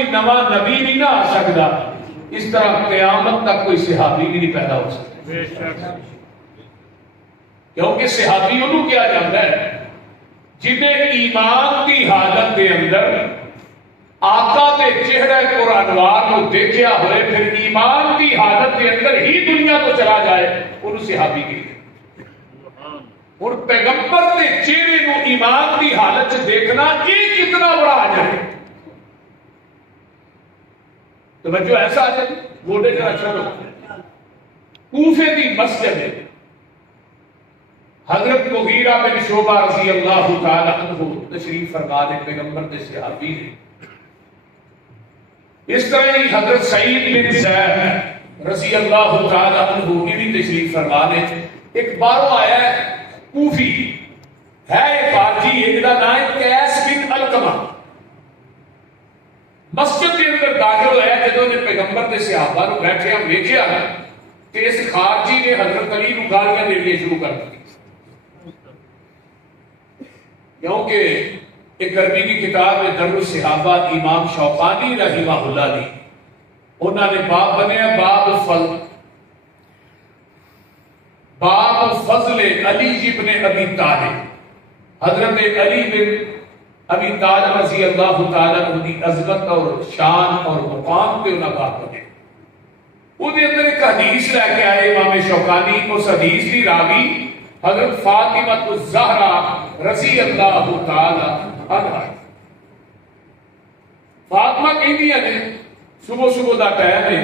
کوئی نواں نبی نہیں نہ آ سکتا، اس طرح قیامت تک کوئی صحابی بھی نہیں پیدا ہو سکتا، کیونکہ صحابی انہوں کیا جاتا ہے جنہیں ایمان کی حالت کے اندر آقا کے چہرے پر انوار کو دیکھا ہوئے پھر ایمان کی حالت کے اندر ہی دنیا کو چلا جائے انہوں صحابی کی۔ اور پیغمبر کے چہرے کو ایمان کی حالت دیکھنا یہ کتنا بڑا اجر ہے۔ تو بچوں ایسا اجر گوڑے جرا چلو کوفے کی مسجد ہے، حضرت مغیرہ بن شعبہ رضی اللہ تعالی عنہ تشریف فرما دے، پیغمبر کے صحابی ہیں۔ اس طرح ہی حضرت سعید بن زید رضی اللہ تعالی عنہ بھی تشریف فرما دے۔ ایک بارو آیا ہے کوفی ہے ایک حاجی، ایک دا نام ہے قیس بن علقمہ، مسجد کے اندر داخل ہوا جدوں نے پیغمبر کے صحابہ نو بیٹھے ہم دیکھا کہ اس خارجی نے حضرت علی نو گالیاں دینی شروع کر دی، کیونکہ ایک عربی کی کتاب ہے در الصحابہ امام شوقانی رحمہ اللہ نے انہوں نے باب بنیا باب فضل علی ابن ابی طالب، حضرت علی بن ابی طالب رضی اللہ تعالیٰ عنہ کی عظمت اور شان اور مقام پہ انہوں بات بنے۔ وہ دے اندر ایک حدیث لے کے آئے امام شوقانی، اس حدیث کی راوی حضرت فاطمہ الزہرا رضی اللہ تعالیٰ عنہ۔ فاطمہ کہتی ہے صبح صبح دا ٹائم ہے،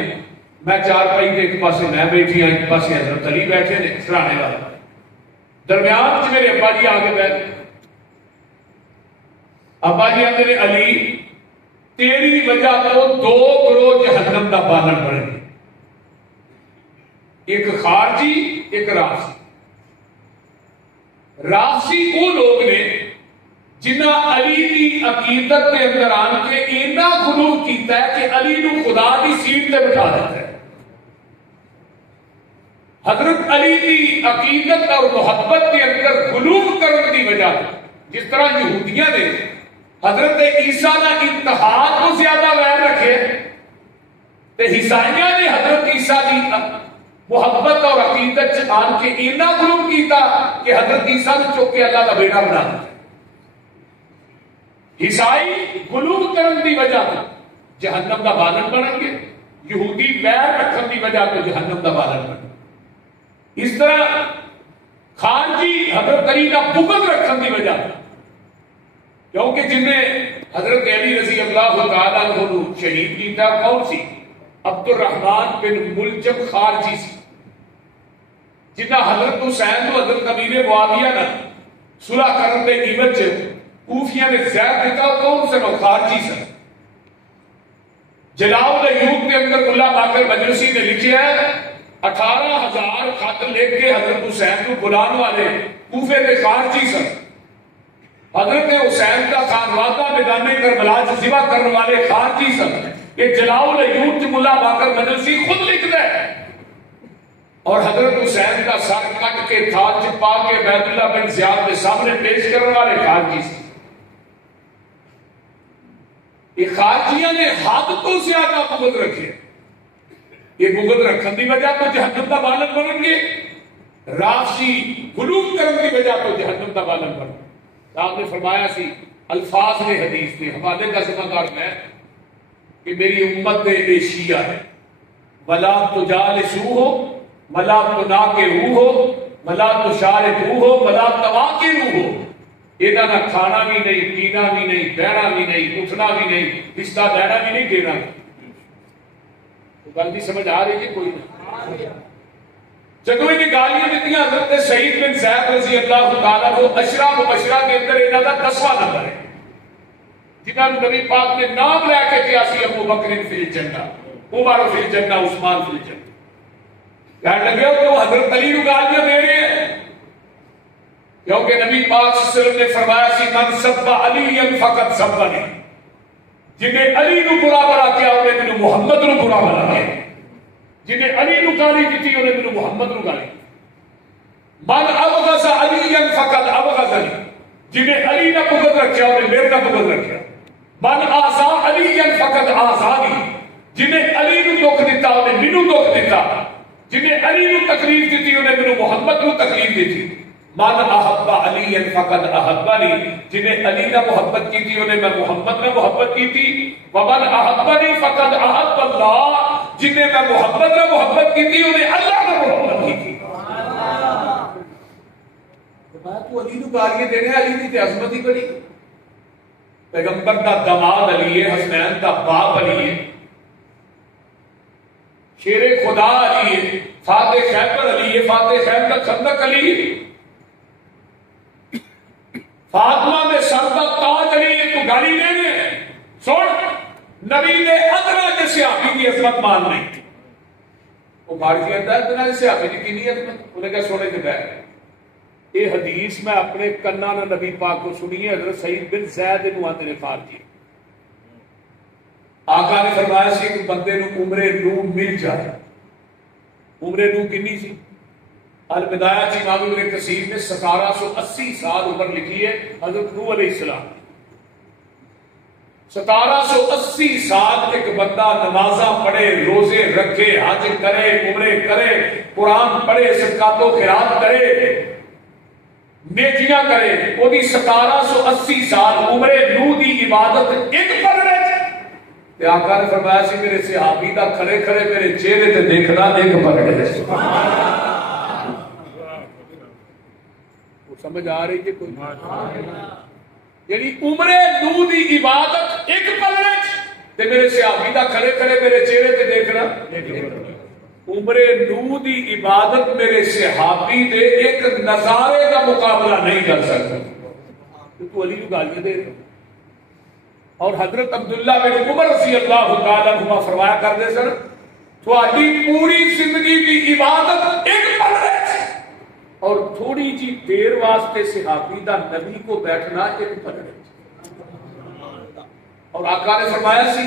میں چار پائی دے ایک پاسے میں بیٹھی ہوں، ایک پاسے حضرت علی بیٹھے نے سرانے والے، درمیان چ میرے ابا جی آگے بیٹھے۔ ابا جی آگے علی تیری وجہ تو 2 گروہ جہنم دا بالن بنے، ایک خارجی ایک رافضی۔ رافضی وہ لوگ نے جنہ علی کی عقیدت کے اندر آن کے اینا غلو کیتا ہے کہ علی نو خدا کی سیٹ تے بٹھا دیتا ہے۔ حضرت علی کی عقیدت اور محبت کے اندر غلو کرنے کی وجہ جس طرح یہودیاں نے حضرت عیسیٰ کا انتہا کو زیادہ ویر رکھے تے عیسائیاں نے حضرت عیسیٰ کی محبت اور عقیدت آن کے اینا غلو کیتا کہ حضرت عیسیٰ نے چوک کے اللہ کا بیٹا بنا دیا۔ عیسائی غلو کرن دی وجہ تو جہنم دا بالن بنن گے، یہودی ویر رکھن دی وجہ تو جہنم دا بالن بنن گے۔ اس طرح خارجی حضرت علی کا بغض رکھن دی وجہ کیونکہ جن نے حضرت علی رضی اللہ تعالیٰ عنہ شہید کیتا کون سی؟ عبد الرحمن بن ملجم خارجی سی، جنہ حضرت حسین تو حضرت امیر معاویہ نے صلح کرن دے عوض کوفیاں نے زہر دیتا، کون سے وہ خارجی سے۔ جلال ایوب کے اندر ملا باقر مجلسی نے لکھا ہے 18,000 خط لکھ کے حضرت حسین کو بلانے والے کوفے کے خارجی سے، حضرت حسین کا خانوادہ میدان کربلا ذبح کرنے والے خارجی سے۔ یہ جلال ایوب کے ملا باقر مجلسی خود لکھتا ہے، اور حضرت حسین کا سر کٹ کے تھال چپا کے عبید اللہ بن زیاد کے سامنے پیش کرنے والے خارجی سے۔ یہ خارجیاں نے حد تو زیادہ بغض رکھے، یہ بغض رکھن دی وجہ تو جہنم دا بالن بنن گے، رافضی غلو کرن دی وجہ تو جہنم دا بالن بنن گے۔ آپ نے فرمایا سی الفاظ نے حدیث نے حوالے کا ذمہ دار میں کہ میری امت دے بے شیعہ ہے، ولا تجالسوہ ولا تناکحوہ ولا تشارکوہ ولا تواقروہ۔ انہاں نہ کھانا بھی نہیں، پینا بھی نہیں، بہنا بھی نہیں، اٹھنا بھی نہیں، حصہ دینا بھی نہیں، دینا بھی۔ گل بھی سمجھ آ رہی ہے کوئی نہیں؟ جدو انہیں گالیاں دیتی حضرت سعید بن زید رضی اللہ تعالیٰ کو عشرہ مبشرہ کے اندر انہاں کا 10واں نمبر ہے، جنہاں نبی پاک نے نام لے کے کیا سی ابو بکر فی الجنہ، عمر فی الجنہ، عثمان فی الجنہ۔ کہنے لگے تو حضرت علی کو گالیاں دے رہے ہیں، کیونکہ نبی پاک صلی اللہ علیہ وسلم نے فرمایا سی من سب علی فقط سبنی، جنہیں علی نو برا بلا کیا انہیں مینوں محمد نو برا بلا کیا، جنہیں علی نو گالی کی انہیں مینوں محمد نو گالی۔ من ابغض علی فقط ابغضنی، جنہیں علی نہ بغض رکھیا انہیں میرے نہ بغض رکھیا۔ من آزا علی فقط آزادی جنہیں علی نو دکھ دیتا انہیں مینوں دکھ دیتا جنہیں علی نو تکلیف دیتی انہیں مینوں محمد نو تکلیف دیتی من احب علی فقط احبنی جنہیں علی نہ محبت کی تھی انہیں میں محمد نہ محبت کی تھی ومن احبنی فقط احب اللہ جنہیں میں محمد نہ محبت کی تھی انہیں اللہ نہ محبت کی تھی تو علی نو گالیاں دینے علی کی عظمت ہی بڑی پیغمبر کا داماد علی ہے حسنین کا باپ علی ہے شیر خدا علی ہے فاتح خیبر علی ہے فاتح خیبر کا خندق علی ہے فاطمہ میں سر کا تاج علی ہے تو گالی دینے سن نبی نے ادنا کے صحابی کی عظمت مان نہیں وہ بھارتی کہتا ہے ادنا کے صحابی کی نہیں عظمت انہیں کہا سونے کے بیٹھ یہ حدیث میں اپنے کنا نہ نبی پاک کو سنی ہے حضرت سعید بن زید نواتے نے فارسی آقا نے فرمایا سی کہ بندے نو عمر نو مل جائے عمر نو کنی سی البدایہ کی امام ابن کثیر نے 1780 سال عمر لکھی ہے حضرت نوح علیہ السلام 1780 سال ایک بندہ نمازاں پڑھے روزے رکھے حج کرے عمرے کرے قرآن پڑھے صدقات و خیرات کرے نیکیاں کرے وہ 1780 سال عمر نوح دی عبادت ایک پڑھنے تے آقا نے فرمایا سی میرے صحابی دا کھڑے کھڑے میرے چہرے تے دیکھنا ایک پڑھنے سمجھ آ رہی ہے کوئی یعنی عمر نوح دی عبادت ایک پلڑے تے میرے صحابی دا کھڑے کھڑے میرے چہرے تے دیکھنا عمر نوح دی عبادت میرے صحابی دے ایک نظارے کا مقابلہ نہیں کر سکتا تو علی کو گالیاں دے رہے اور حضرت عبداللہ بن عمر رضی اللہ تعالیٰ عنہ فرمایا کرتے سن تھوڑی پوری زندگی کی عبادت ایک پلڑے اور تھوڑی جی دیر واسطے صحابی دا نبی کو بیٹھنا ایک پلڑے اور آقا نے فرمایا سی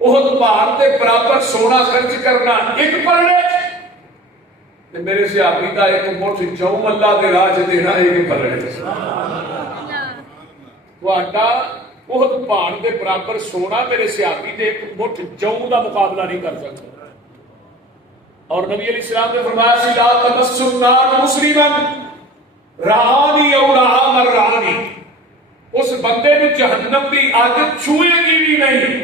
احد پہاڑ کے برابر سونا خرچ کرنا ایک پلڑے میرے صحابی دا ایک مٹھ جو اللہ دے راہ دینا ایک پلڑے تہاڈا احد پہاڑ کے برابر سونا میرے صحابی دے ایک مٹھ جو دا مقابلہ نہیں کر سکتا اور نبی علیہ السلام نے فرمایا سی لا تمس النار مسلما رعانی او رعا مر رعانی اس بندے نے جہنم دی اگ چھوئے گی بھی نہیں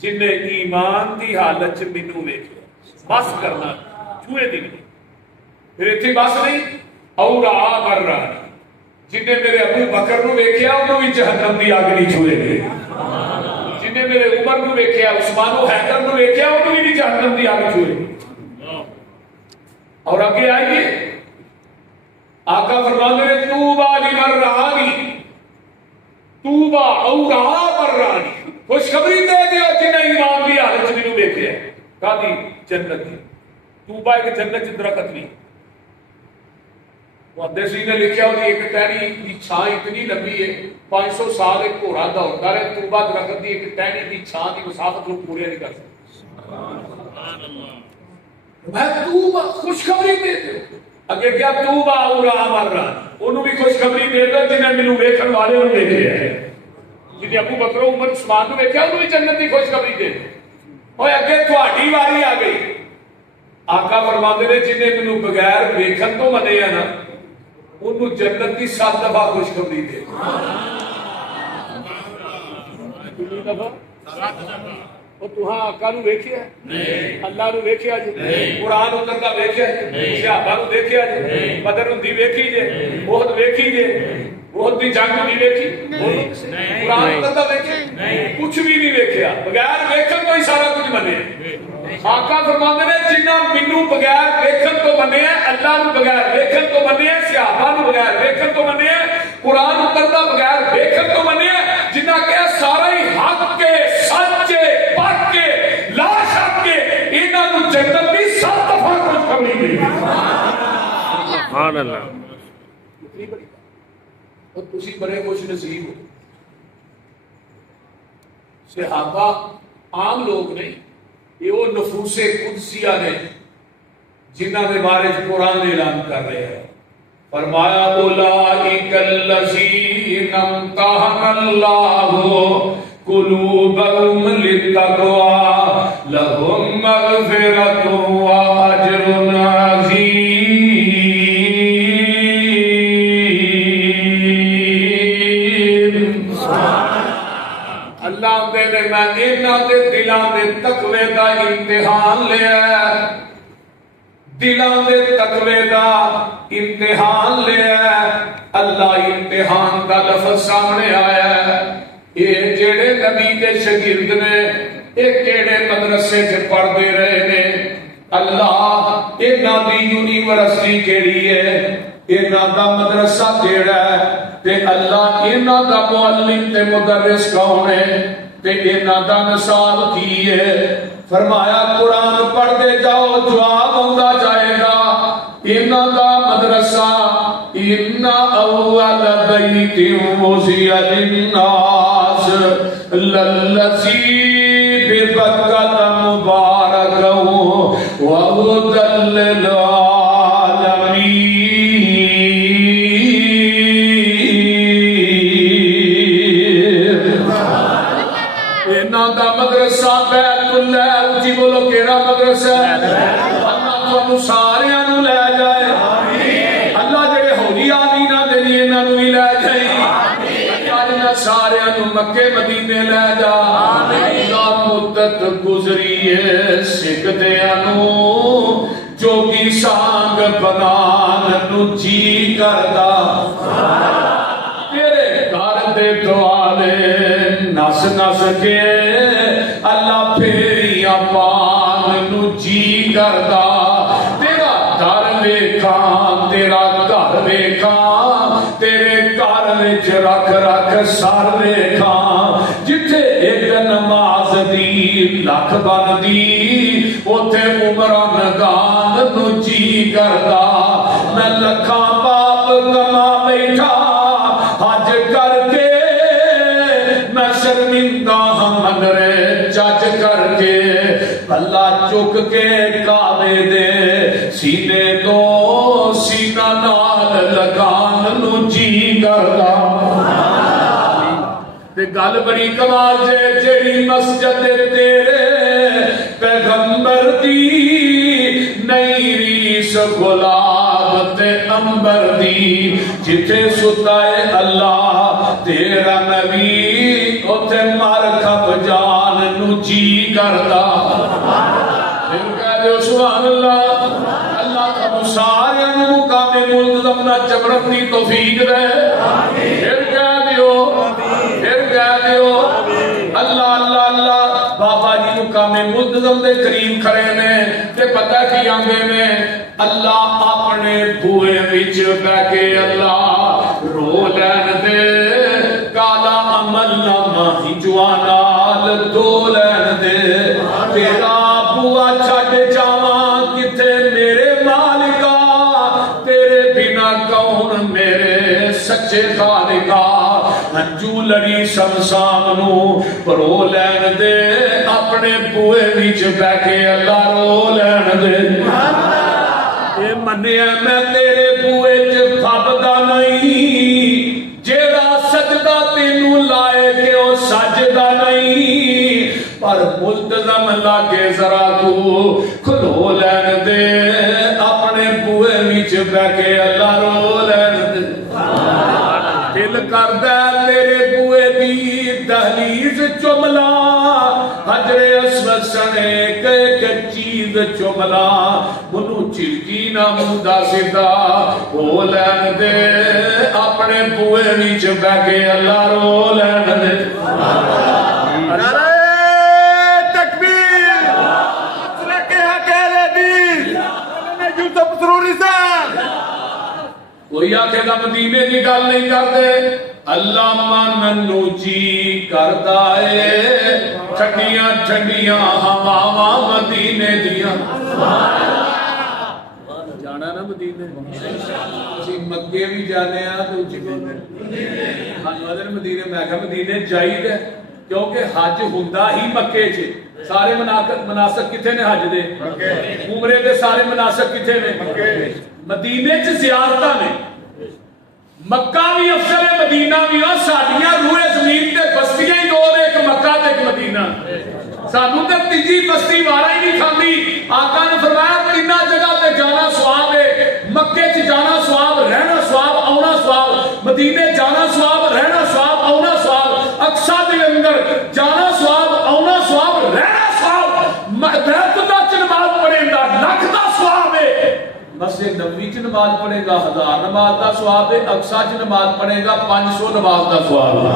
جن نے ایمان دی حالت چ مینوں ویکھیا بس کرنا چھوئے دی نہیں پھر ایتھے بس نہیں او رعا مر رعانی جن نے میرے ابو بکر نو ویکھیا انہوں بھی جہنم دی اگ نہیں چھوئے گی جن نے میرے عمر نو ویکھیا عثمان و حیدر نو ویکھیا انہوں بھی جہنم دی اگ چھوئے اور آگے آئیے آقا فرماتے ہیں توبہ لمن رعانی توبہ او رعا پر رعانی خوشخبری دے دیو جنہیں ایمان دی حالت میں نو ویکھیا کہا دی جنت دی توبہ ایک جنت کی درخت نہیں محدثین نے لکھا ہوئی ایک ٹہنی کی چھاں اتنی لمبی ہے 500 سال ایک گھوڑا دوڑتا رہے توبہ درخت دی ایک ٹہنی کی چھاں کی مسافت لوگ پورے نہیں کر سکتے میں توبہ خوشخبری دے دے اگے کیا توبہ او رعا مر رعا انہوں بھی خوشخبری دے دو جنہیں مینوں ویکھن والے نوں ویکھے ہیں جنہیں ابو بکر عمر عثمان نوں ویکھیا انہوں بھی جنت دی خوشخبری دے دو اوے اگے تہاڈی واری آ گئی آقا فرماتے ہیں جنہیں مینوں بغیر ویکھن تو منے ہے نا انہوں جنت کی 7 دفعہ خوشخبری دے تہاں آقا نو ویکھیا اللہ نو ویکھیا جی قرآن اترتا ویکھیا جی صحابہ نو ویکھیا جی بدر ہوندی ویکھی جے احد ویکھی جے احد دی جنگ نہیں ویکھی قرآن اترتا ویکھیا کچھ بھی نہیں ویکھیا بغیر ویکھن تو ہی سارا کچھ بنے آقا فرماتے ہیں جنہ مینوں بغیر ویکھن تو بنے اللہ نو بغیر ویکھن تو بنے صحابہ نو بغیر ویکھن تو بنے قرآن اترتا بغیر ویکھن تو بنے جنہ کہ سارا ہی حق کے سچ پاک کے لا شک کے انہاں نو جنت دی 7 دفعہ خوشخبری ملی سبحان اللہ اور تسی بڑے خوش نصیب ہو صحابہ عام لوگ نہیں یہ وہ نفوس قدسیہ نے جنہ کے بارے قرآن اعلان کر رہے ہیں فرمایا اولئک الذین امتحن اللہ قلوبهم للتقوى لهم مغفرة وأجر عظيم. اللہ دے میں انہاں دے دلاں دے تقوی دا امتحان لیا، دلاں دے تقوی دا امتحان لیا. اللہ امتحان دا لفظ سامنے آیا ہے. یہ جڑے نبی دے شاگرد نے یہ کیڑے مدرسے چ پڑھتے رہے نے، اللہ انہاں دی یونیورسٹی کیڑی ہے، انہاں دا مدرسہ کیڑا ہے، تے اللہ انہاں دا معلم تے مدرس کون ہے، تے انہاں دا نصاب کی ہے. فرمایا قرآن پڑھتے جاؤ جواب ہوندا جائے گا. انہاں دا مدرسہ ان اول بیت وضع للناس للذی ببکۃ مبارکا وہدی للعالمین. انہاں دا مدرسہ بیت اللہ. اچھی بولو کیڑا مدرسہ ہے؟ اللہ تانوں ساریاں نوں لے جائے. اللہ جڑے ہولی آمینہ دے لیے انہاں نوں ہی لے جائے. اللہ سارے نوں مکے مدینے لے جا. مدت گزری ہے سکھدیاں نوں جوگی سانگ بنان نوں جی کردا. تیرے گھر دے دوالے نس نس کے اللہ پھیریاں پان نوں جی کردا. تیرا گھر ویکھاں تیرا گھر ویکھاں تیرے گھر وچ رکھ رکھ سر ویکھاں. جتھے ایک نماز دی لکھ بندی اوتھے عمراں نگان نوں جی کردا. میں لکھاں پاپ کما بیٹھا حج کر کے، میں شرمندہ ہاں منرے چچ کر کے. اللہ چک کے کعبے دے سینے تو سینہ نال لگان نوں جی کردا. تے گل بڑی کمال جے جیڑی مسجد تیرے پیغمبر دی نہیں ریس گلاب تے امبر دی. جتھے ستا ہے اللہ تیرا نبی اوتھے مرکب جان نوں جی کردا. پھر کہہ دیو سبحان اللہ. اللہ تانوں سارے نوں مقام ملتزم نہ چبڑن دی توفیق دے. پھر کہہ دیو اللہ اللہ اللہ. بابا جی مقام ملتزم دے قریب کھڑے نے تے پتہ کی آندے نے اللہ اپنے بوئے وچ بیٹھ کے اللہ رو لین دے. کالا عمل نامہ ہی جوانال دو لین دے. تیرا بوا چھڈ جاواں کتے میرے مالکا، تیرے بنا کون میرے سچے خالقا. ہنجو لڑی سمسام نو رو لین دے. اپنے بوئے وچ بیٹھ کے اللہ رو لین دے. اے منیا میں تیرے بوئے چ پھبدا نہیں، جیڑا سجدہ تینوں لائے کہ او سجدہ نہیں. پر ملتزم لاگے ذرا تو کھلو لین دے. اپنے بوئے وچ بیٹھ کے اللہ رو لین دے. دل کردا تیرے بوئے دی دہلیز چملا، حجر اسود سنے کہ چیز چملا. منو چلکی نہ موندا سیدھا ہو لین دے. اپنے بوئے وچ بیٹھ کے اللہ رو لین دے. کوئی آکھے گا مدینے کی گل نہیں کرتے. اللہ مانن نوں جی کردا اے ٹھنڈیاں ٹھنڈیاں ہواواں مدینے دیاں. جانا نا مدینے اسی مکے بھی جانے ہاں تو اچھی بولے مدینے. میں کہا مدینے جائیے کیونکہ حج ہوندا ہی مکے چ. سارے مناسک کتنے نے حج دے؟ عمرے دے سارے مناسک کتنے نے؟ مدینے چ زیارتاں نے. مکہ بھی افضل ہے مدینہ بھی. اور ساڈیاں روئے زمین تے بستیاں ہی دو نے، ایک مکہ سانو تے تیجی بستی وارا ہی نہیں کھاندی آقا نے فرمایا تینا جگہ تے جانا ثواب ہے مکے چ جانا ثواب رہنا ثواب آنا ثواب مدینے جانا ثواب رہنا ثواب آنا ثواب اقصی دے اندر جانا ثواب آنا ثواب رہنا ثواب بیت اللہ چ نماز پڑھے دا لکھ دا ثواب ہے مسجد نبوی چ نماز پڑھے گا 1000 نماز دا ثواب ہے اقصی چ نماز پڑھے گا 500 نماز دا ثواب ہے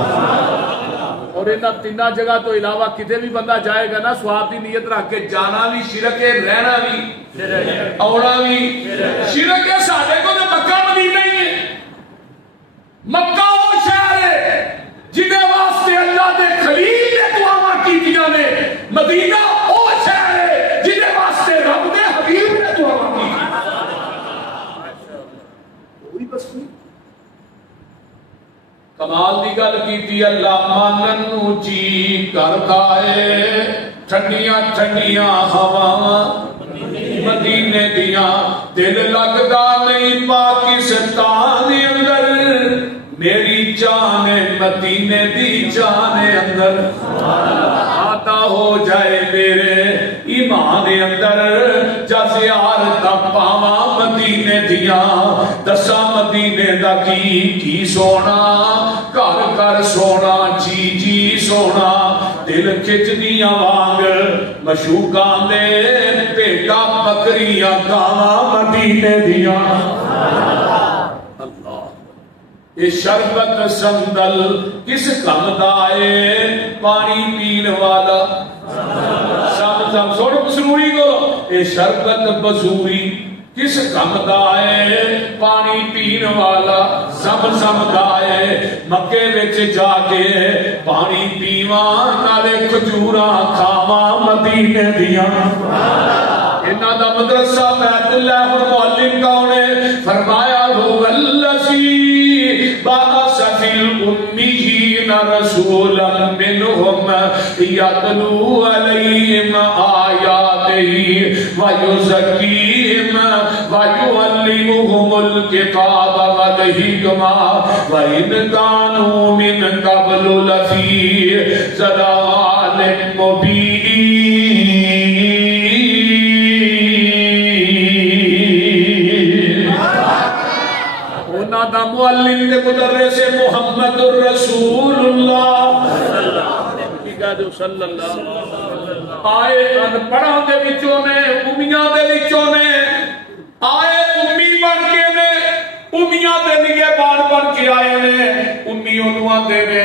اور انہاں تینہ جگہ تو علاوہ کتے بھی بندہ جائے گا نا ثواب دی نیت رکھ کے جانا بھی شرک ہے رہنا بھی اونا بھی شرک ہے ساڈے کو تے مکہ مدینہ ہی ہے مکہ وہ شہر ہے جدے واسطے اللہ دے خلیل نے دعاواں کیتیاں نے مدینہ وہ شہر ہے جدے واسطے رب دے حبیب نے دعاواں کیتیاں وہی بس کمال دی گل کیتی اللہ مانن نو جی کردا ہے ٹھنڈیاں ٹھنڈیاں ہواواں مدینے دیاں دل لگدا نہیں پاکستان دے اندر میری جان مدینے دی جان اندر آتا ہو جائے میرے ایمان اندر جا زیارت پاواں مدینے دیاں دساں مدینے دا کی سونا گھر گھر سونا جی جی سونا دل کھچ دیاں وانگ مشوقاں دے بیٹا بکریاں گاواں مدینے دیاں یہ شربت سندل کس کم دائے پانی پین والا سم سوڑ بسروری کو یہ شربت بسوری کس کم دائے پانی پین والا سم دائے مکے وچ جا کے پانی پیواں نالے کھجوراں کھاواں مدینے دیاں انہاں دا مدرسہ بیت اللہ معلم کون ہے فرمایا هو الذی بعث فی الأمیین رسولا منہم یتلو علیہم آیاتہ ویزکیہم ویعلمہم الکتاب والحکمہ وإن کانوا من قبل لفی ضلال مبین دا معلم دے مدرس محمد الرسول اللہ صلی اللہ آئے ان پڑھاں دے وچوں نے امیاں دے وچوں نے آئے امی بن کے نے امیاں دے نگہبان بن کے آئے نے امی انہوں آتے نے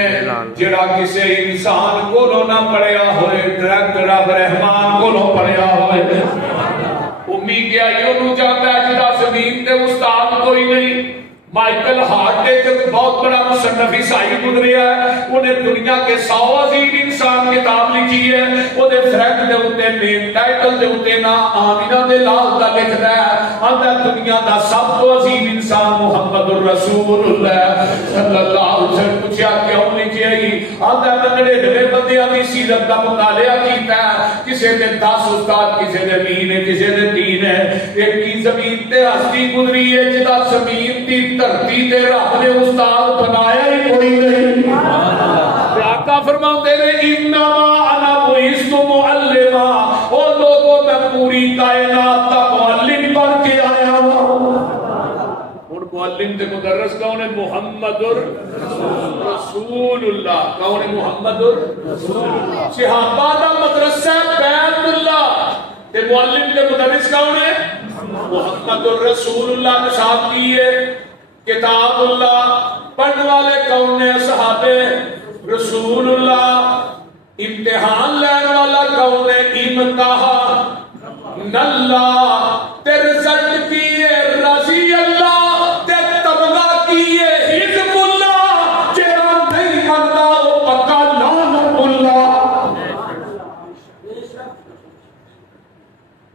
جڑا کسے انسان کو نہ پڑھیا ہوئے ڈائریکٹ رب رحمان کو نہ پڑھیا ہوئے امی کیا انہوں جاتا ہے جدا زمین دے استاد کوئی نہیں مائیکل ہارٹ ایک بہت بڑا مصنف عیسائی گزریا ہے انہیں دنیا کے 100 عظیم انسان کتاب لکھی ہے وہ دے فرینڈ دے ہوتے مین ٹائٹل دے ہوتے نا آمینہ دے لال دا لکھتا ہے اندر دنیا دا سب تو عظیم انسان محمد الرسول اللہ صلی اللہ علیہ وسلم پوچھا کیوں لکھی ہے اندر منگڑے ڈھلے بندیاں دی سیرت دا مطالعہ کیتا ہے کسے دے 10 استاد کسے دے 20 ہے کسے دے 3 ہے ایک کی زمین تے ہستی گزری ہے جدا زمین دی دھرتی تے رب نے استاد بنایا ہی کوئی نہیں آقا فرماتے ہیں انما انا بعثت معلما او لوگوں میں پوری کائنات کا معلم بن کے آیا ہوں معلم تے مدرس کون ہے محمد رسول اللہ کون ہے محمد رسول اللہ صحابہ دا مدرسہ بیت اللہ تے معلم تے مدرس کون ہے محمد رسول اللہ کے ساتھ لیے کتاب اللہ پڑھنے والے کون ہیں صحابے رسول اللہ امتحان لینے والا کون ہے امتحان اللہ تے رزلٹ کیے رضی اللہ تے تبغہ کیے حزب اللہ جیڑا نہیں منتا وہ پکا لعنت اللہ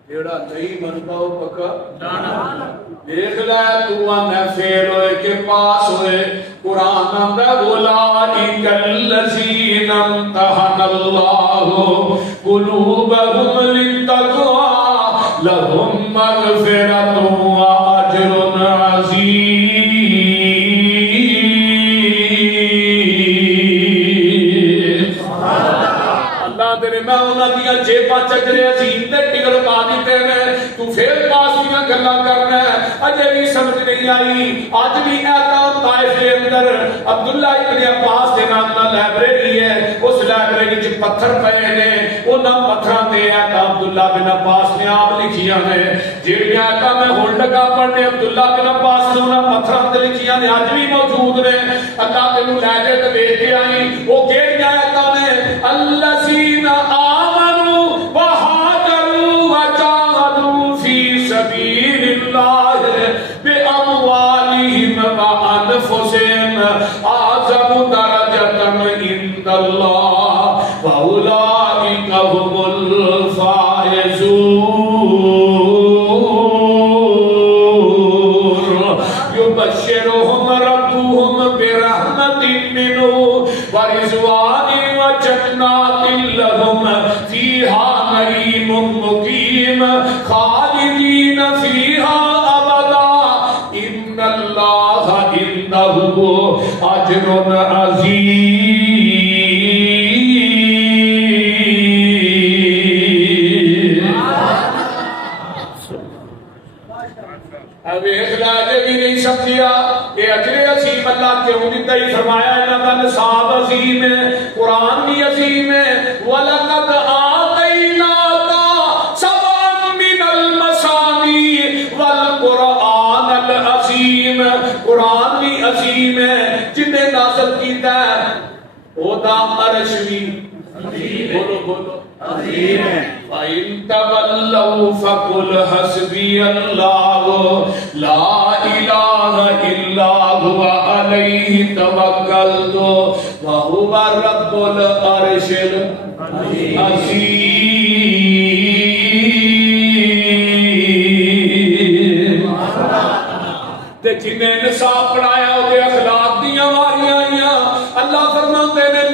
جیڑا نہیں منتا وہ پکا لعنت دیکھ لے تو آنے فیل ہوئے کے پاس ہوئے قرآن اندر اولئک الذین امتحن اللہ قلوبہم للتقوی لہم مغفرۃ واجر عظیم اللہ فرماتے ہیں میں انہاں دیاں جیباں چجرے عظیم تے ٹکڑ پا دیتے ہیں تو پھر پاس دیاں گلاں کرنا ہے اجے بھی سمجھ نہیں آئی اج بھی احکام طائف کے اندر عبداللہ ابن عباس دے نام دا لائبریری ہے اس لائبریری وچ پتھر پئے نے انہاں پتھراں تے احکام عبداللہ بن عباس نے آپ لکھیاں نے جڑیاں احکام میں ہن لگا پڑھنے عبداللہ بن عباس نے انہاں پتھراں تے لکھیاں نے اج بھی موجود نے اللہ تینوں لے جے تے دیکھ کے آئی وہ کیڑیاں احکام نے الذین آمنوا وہاجروا وجاہدوا فی سبیل اللہ باموالہم وانفسہم اعظم درجۃ عند اللہ واولئک هم الفائزون یبشرہم ربہم برحمت منہ ورضوان وجنات لہم فیہا نعیم مقیم خالدین فیہا ابدا ان اللہ عنہ اجر عظیم سمجھیا یہ اجر عظیم اللہ کیوں دیتا ہی فرمایا انہاں دا نصاب عظیم ہے قرآن بھی عظیم ہے وَلَقَدْ آتَيْنَاكَ سَبْعًا مِنَ الْمَثَانِي وَالْقُرْآنَ الْعَظِيمَ قرآن بھی عظیم ہے جن نے نازل کیتا ہے وہ دا عرش بھی بولو بولو عظیم ہے وَإِن تَوَلَّوْا فَقُلْ حَسْبِيَ اللَّهُ لَا إِلَٰهَ إِلَّا هُوَ عَلَيْهِ تَوَكَّلْتُ وَهُوَ رَبُّ الْعَرْشِ الْعَظِيمِ تے جنہیں نصاب پڑھایا ہوئے اخلاق دیاں واریاں آئیاں اللہ فرماتے نے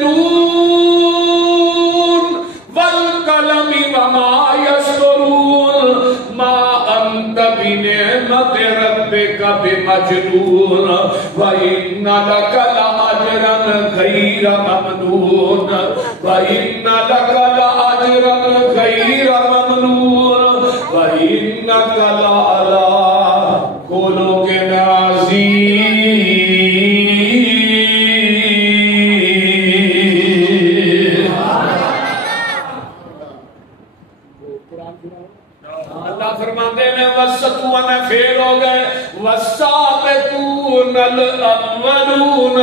بمجنون وإن لك لأجرا غير ممنون وإن لك لأجرا غير ممنون وإنك لعلى خلق عظيم اللہ فرماتے ہیں وسطوان فیل ہو گئے والسابقون الأولون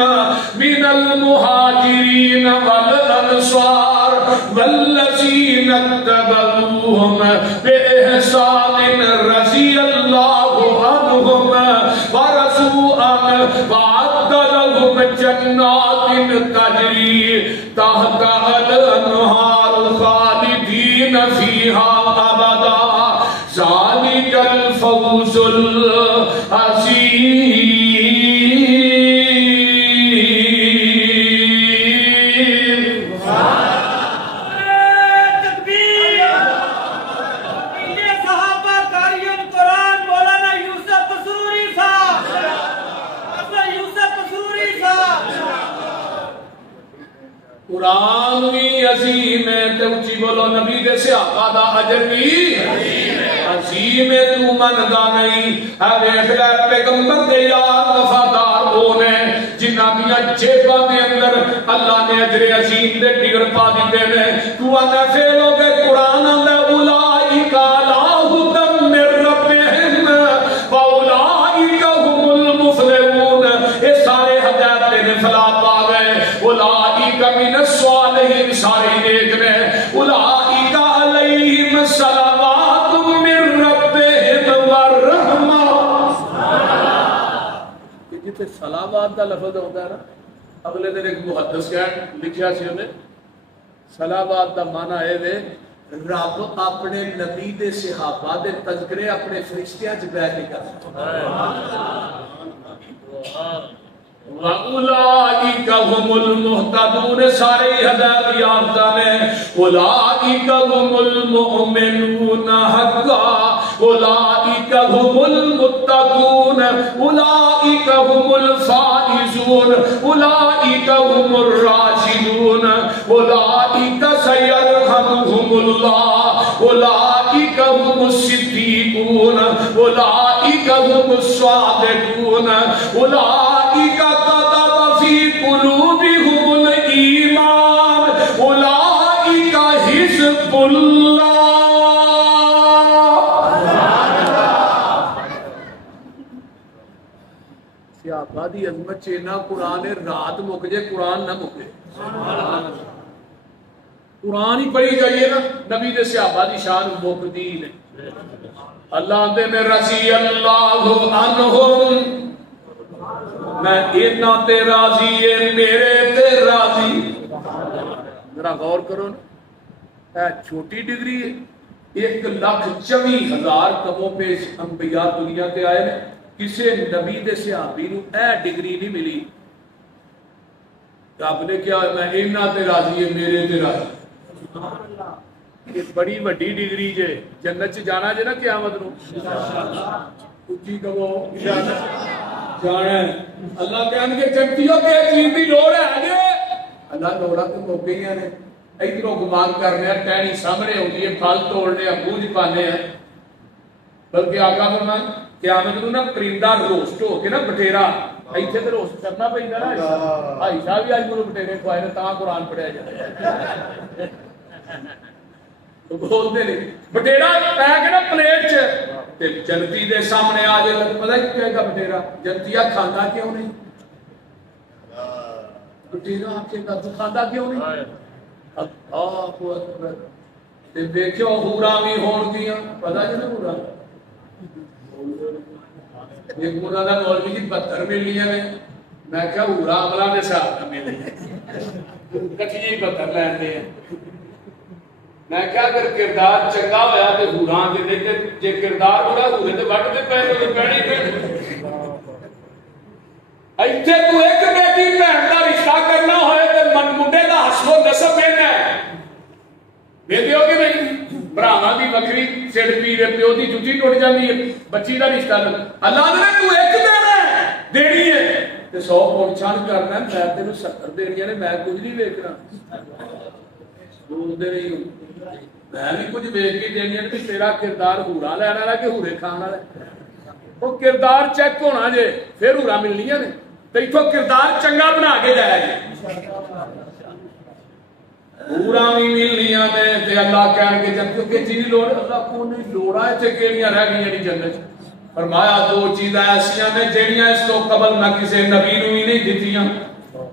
من المهاجرين والأنصار والذين اتبعوهم بإحسان رضي الله عنهم ورضوا عنه وأعد لهم جنات تجري تحتها الأنهار خالدين فيها أبدا ذلك الفوز العظيم قرآن بھی عظیم ہے تے اچھی بولو نبی دے صحابہ دا اجر بھی عظیم ہے تو مندا نہیں ہے ویکھ لے پیغمبر دے یار وفادار وہ نے جنہاں دیاں جیباں دے اندر اللہ نے اجر عظیم دے ٹکڑ پا دیتے نے تو انا فیل ہو گئے قرآن اندر اولئک علی ھدی من ربہم واولئک هم المفلحون یہ سارے ہدایت دے فلاح پا گئے اولئک من الصالحین سارے نیک نے اولئک علیہم صلوات من ربہم والرحمہ جتے صلوات دا لفظ ہوتا ہے نا اگلے دن ایک محدث کہہ لکھیا سی انہیں صلوات دا معنی ہے رب اپنے نبی دے صحابہ دے تذکرے اپنے فرشتیاں چ بیٹھ کے کرتا اولئک هم المهتدون سارے ہدایت یافتہ نے اولئک هم المؤمنون حقا اولئک هم المتقون اولئک هم الفائزون اولئک هم الراشدون اولئک سيرحمهم يرحمهم أولئك هم الصديقون أولئك هم الصادقون أولئك كتب في قلوبهم الإيمان أولئك حزب الله. صحابہ دی عظمت چینا قرآن رات مک جائے قرآن نہ مکے. قرآن ہی پڑھی جائیے نا نبی دے صحابہ دی شان مکدی نہیں. اللہ دے میں رضی اللہ عنہم میں اتنا تے راضی ہے میرے تے راضی. ذرا غور کرو نا چھوٹی ڈگری ہے 1,24,000 کم و پیش انبیاء دنیا تے آئے نے کسی نبی دے صحابی نو اے ڈگری نہیں ملی. رب نے کیا میں اتنا تے راضی ہے میرے تے راضی. یہ بڑی وڈی ڈگری جے جنت چ جانا جے نا قیامت نو اچھی کہو جانا ہے. اللہ کہن کے چمٹیوں کے چیز دی لوڑ ہے جے اللہ لوڑا تے موقع ہی نے ادھروں گمان کرنے ٹہنی سامنے ہوندی ہے پھل توڑنے بوجھ پانے ہیں. بلکہ آقا فرمان قیامت نو نا پرندہ روسٹ ہو کے نا بٹیرا ایتھے تے روسٹ کرنا پیندا نا. بھائی صاحب بھی اج مینوں بٹیرے کھوائے نے تاں قرآن پڑھیا جائے بولتے نہیں بٹیرا پہ کے نا پلیٹ چ جنتی دے سامنے آ جائے پتہ کی کہے گا بٹیرا جنتیا کھانا کیوں نہیں. بٹیرا آپ کے گھر کھانا کیوں نہیں. اللہ اکبر تے دیکھو حوراں بھی ہون گیاں پتہ جے نا حوراں ایک مولا دا مولوی جی 72 ملیاں نے میں کہا حوراں عملہ دے حساب نہ ملے کٹھی جی 72 لین دے. میں کہا اگر کردار چنگا ہویا تے حوراں دے دے جے کردار برا ہوئے تے وٹ دے پیسے تے پہنی پہ ایتھے تو ایک بیٹی بہن دا رشتہ کرنا ہوئے تے منڈے دا حسب و نسب دینا ہے دے دیو کہ نہیں. براواں دی وکری سڑ پی دے پیو دی جُتی ٹوٹ جاندی ہے بچی دا رشتہ اللہ نے تو ایک دینا ہے دینی ہے تے 100 پونڈ چھان کرنا ہے میں تینوں 70 دینیاں نے میں کچھ نہیں ویکھنا بولدے نہیں ہوں میں بھی کچھ ویکھ کے دینیاں نے تیرا کردار ہورا لینا والا کہ ہورے کھان والا. وہ کردار چیک ہونا جے پھر ہورا ملنیاں نے تے ایتھوں کردار چنگا بنا کے جایا جے پورا بھی ملنیاں نے تے اللہ کہن کے جب کیونکہ چیز لوڑ اللہ کو نہیں لوڑا ہے تے کیڑیاں رہ گئیاں نہیں جنت. فرمایا 2 چیزاں ایسیاں نے جڑیاں اس تو قبل نہ کسی نبی نو ہی نہیں دتیاں.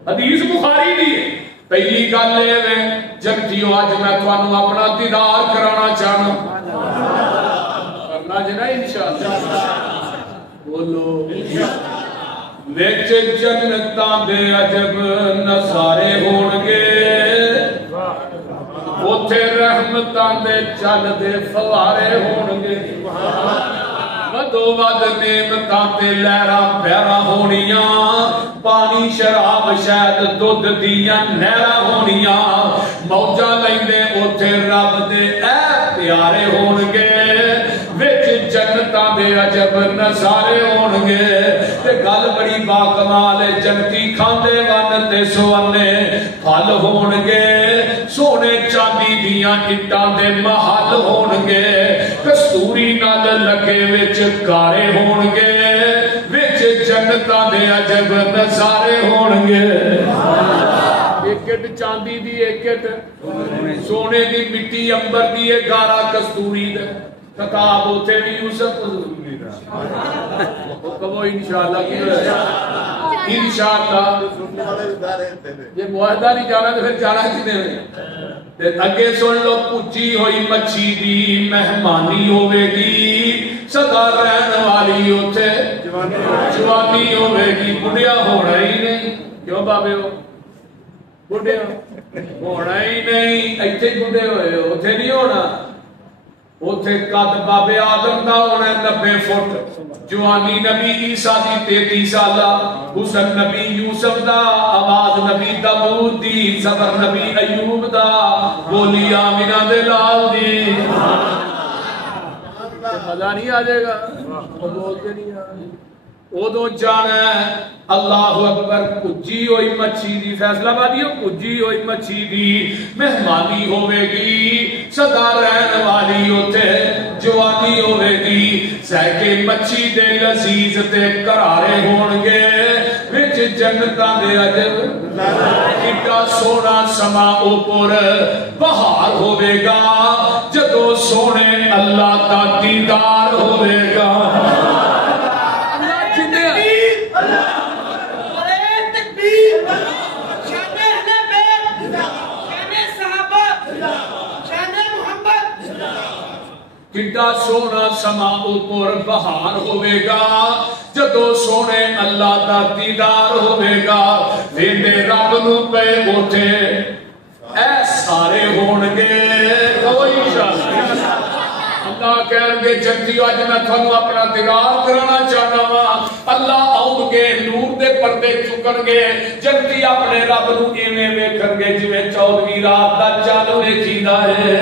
حدیث بخاری دی ہے. پہلی گل یہ ہے جنتیو اج میں تانوں اپنا دیدار کرانا چاہنا کرنا جنا انشاءاللہ بولو وچ جنتاں دے عجب نظارے ہون گے اوتھے رحمتاں دے چل دے فوارے ہون گے ودو ود نعمتاں تے لہراں پیراں ہونیاں پانی شراب شہد دودھ دیاں نہراں ہونیاں موجاں لیندے اوتھے رب دے اے پیارے ہون گے وچ جنتاں دے عجب نظارے ہون گے. تے گل بڑی باکمال ہے جنتی کھاندے ون تے سونے پھل ہون گے سونے چاندی دیاں اٹاں دے محل ہون گے کستوری نال لگے وچ کارے ہون گے وچ جنتاں دے عجب نظارے ہون گے. ایک اٹ چاندی دی ایک اٹ سونے دی مٹی امبر دی گارا کستوری دے کتاب ہوتے بھی یوسف کبو انشاءاللہ کی انشاءاللہ یہ معاہدہ نہیں جانا تو پھر جانا کتنے میں اگے سن لو پچی ہوئی مچھی دی مہمانی ہوئے گی سدا رہن والی ہوتے جوانی ہوئے گی بڑھیا ہونا ہی نہیں کیوں بابے ہو بڑھیا ہونا ہی نہیں ایتھے بڑھے ہوئے ہو اوتھے نہیں ہونا اوتھے قد بابے آدم دا ہونا 90 فٹ جوانی نبی عیسیٰ دی 33 سالہ حسن نبی یوسف دا آواز نبی داؤد دی صبر نبی ایوب دا بولی آمینہ دے لال دی مزہ نہیں آ جائے گا وہ بولتے نہیں آ ادو جانا اللہ اکبر پجی ہوئی مچھی دی فیصلہ بادی پجی ہوئی مچھی دی مہمانی ہوے گی سدا رہن والی اوتھے جوانی ہوے گی سہکے مچھی دے لذیذ تے کرارے ہون گے وچ جنتاں دے عجب ایڈا سونا سما اوپر بہار ہوے گا جدو سونے اللہ دا دیدار ہوے گا کڈا سونا سما اوپر بہار ہوے گا جدو سونے اللہ دا دیدار ہوے گا ویندے رب نو پے اوٹھے اے سارے ہون گے کوئی شان اللہ کہیں گے جنتیو اج میں تھانوں اپنا دیدار کرانا چاہتا ہوں اللہ آؤ گے نور دے پردے چکن گے جنتی اپنے رب نو ایویں ویکھن گے جویں 14ویں رات دا چاند ویکھیدا ہے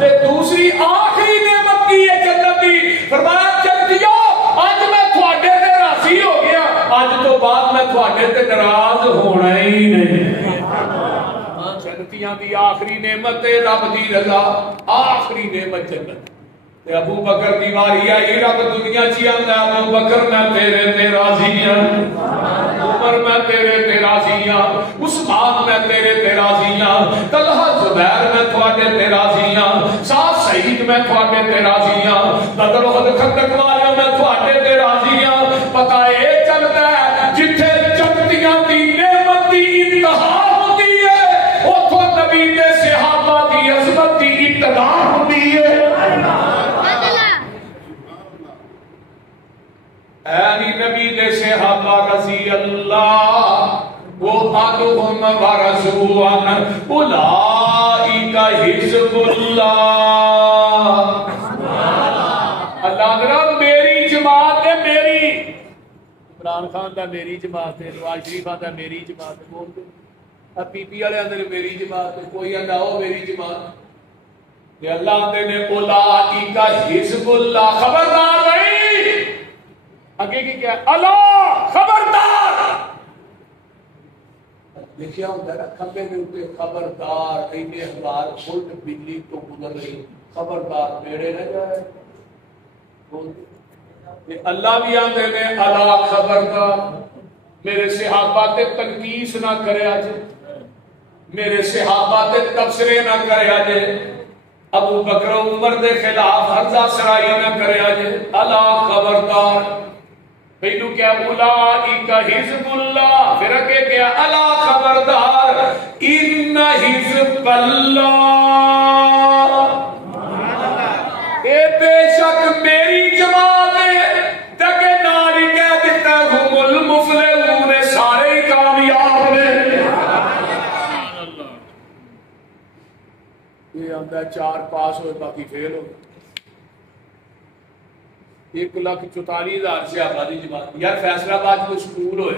تے دوسری آخری نعمت کی ہے جنت دی فرمایا جنتیو اج میں تھوڑے تے راضی ہو گیا اج تو بعد میں تھوڑے تے ناراض ہونا ہی نہیں جنتیاں دی آخری نعمت رب دی رضا آخری نعمت جنت ابو بکر دی واری آئی رب دنیا چی آندا ابو بکر میں تیرے تے راضی ہوں عمر میں تیرے تے راضی ہوں عثمان میں تیرے تے راضی ہوں طلحہ زبیر میں تھوڑے تے راضی ہوں سعد سعید میں تھوڑے تے راضی ہوں بدر احد خندق والوں میں تھوڑے تے راضی ہوں پتہ اے چلتا ہے جتھے جنتیاں دی نعمت دی انتہا ہوتی ہے اوتھوں نبی دے صحابہ دی عظمت دی ابتدا ہوتی ہے اینی نبی دے صحابہ رضی اللہ وہ آدھهم ورسوان اولئک حزب اللہ اللہ درہ میری جماعت ہے میری عمران خان دا میری جماعت ہے نواز شریف دا میری جماعت ہے بول دے پی پی والے اندر میری جماعت ہے کوئی انداؤ میری جماعت یہ اللہ اندر نے اولئک حزب اللہ خبردار بھائی آگے کی کیا اللہ خبردار لکھیا ہوتا ہے کھمبے میں اوپر خبردار اینے ہزار فٹ بجلی تو گزر رہی خبردار بیڑے نہ جائے اللہ بھی آتے نے اللہ خبردار میرے صحابہ تے تنقیس نہ کرے آج میرے صحابہ تے تبصرے نہ کرے آج ابو بکر عمر دے خلاف حرزہ سرائی نہ کرے آج اللہ خبردار پہلو کیا اولئک حزب اللہ پھر اگے کیا الا خبردار ان حزب اللہ اے بے شک میری جماعت ہے تکے ناری کہہ دیتا ہم المفلحون سارے کامیاب ہیں یہ آندہ 4 پاس ہوئے باقی فیل ہوئے 1,44,000 سے آبادی جماعت یار فیصلہ آباد کو سکول ہوئے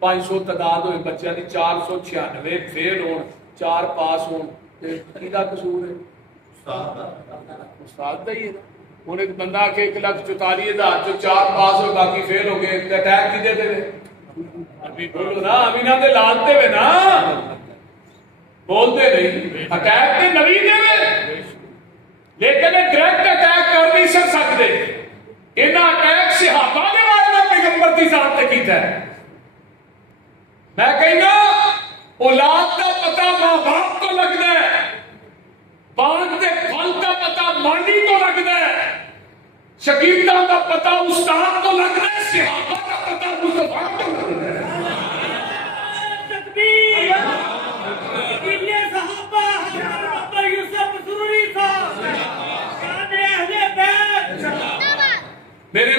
500 تعداد ہوئے بچے دی 496 فیل ہون 4 پاس ہون کیدا قصور ہے استاد دا ہی ہے ہن ایک بندہ کہ 1,44,000 جو 4 پاس ہوئے باقی فیل ہو گئے اٹیک کیدے تے ابھی بولو نا امینا دے لانتے ہوئے نا بولتے نہیں اٹیک تے نبی دے ہوئے لیکن ڈائریکٹ اٹیک کر نہیں سکتے انہاں اٹیک صحابہ نے واسطے پیغمبر دی ذات تے کیتا ہے میں کہنا اولاد دا پتہ ماں باپ کو لگدا ہے باغ دے پھل دا پتہ مانڈی کو لگدا ہے شکیلا دا پتہ استاد کو لگدا ہے صحابہ دا پتہ مصطفیٰ کو لگدا ہے تکبیر کنے صحابہ حضرت ابو یوسف ضروری تھا شان اہل بیت میرے